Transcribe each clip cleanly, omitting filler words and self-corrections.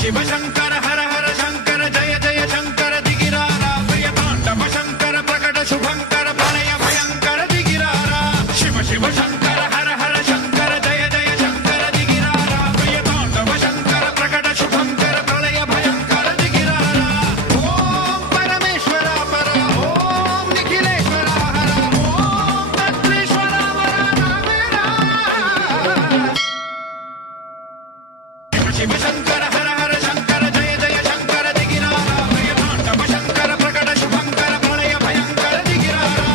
शिव शंकर हर हर शंकर जय जय शंकर दिगिरारा प्रिय तांडव शंकर प्रकट शुभंकर प्रणय भयंकर दिगिरारा शिव शिव शंकर हर हर शंकर जय जय शंकर दिगिरारा प्रिय तांडव शंकर प्रकट शुभंकर प्रणय भयंकर दिगिरारा ओम परमेश्वरा पर ओम निखिलेश्वरा हर ओम तत्रेश्वरा वरा नामेरा शिव शंकर हर हर शंकर जय जय शंकर दिगिरारा प्रिय तांडव शंकर प्रकट शुभंकर प्रणय भयंकर दिगिरारा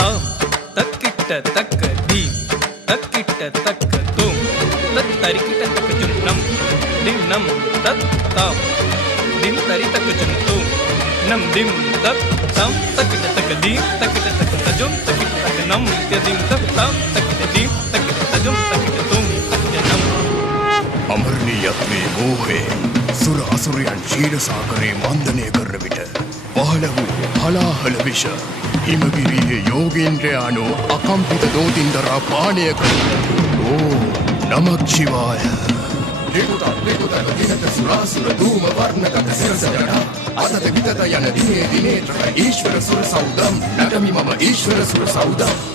ताम तक्किट्ट तक्क दीम तक्किट्ट तक्क तुम तत्तरिकिट्ट तक्क जुन्नम दिम नम तत् ताम दिम तरि तक्क जुन तुम नम दिम तत् ताम तक्किट्ट तक्क दीम तक्किट्ट तक्क तजुम तक्किट्ट तक्क नम त्यदिम तत् ताम तक्किट्ट दीम तक्किट्ट तजुम तक्किट्ट तुम तक्किट्ट नम අමරණීයත්වයේ මෝහයෙන් සුර අසුරයන් ක්ෂීරසාගරේ මන්දනය කරන විට පහළ වූ හලාහල විෂ හිමගිරියේ යෝගීන්ද්‍රයානෝ අකම්පිත දෝතින්දරා පානය කරන ඕ නමක් ශිවාය ත්‍රිකුත දිනක සුරාසුර ධූම වර්ණගත සිරසජඩා අතත විතත යන දිනේ දිනේත්‍රක ඊශ්වර සුර සෞදම් නගමි මම ඊශ්වර සුර සෞදම්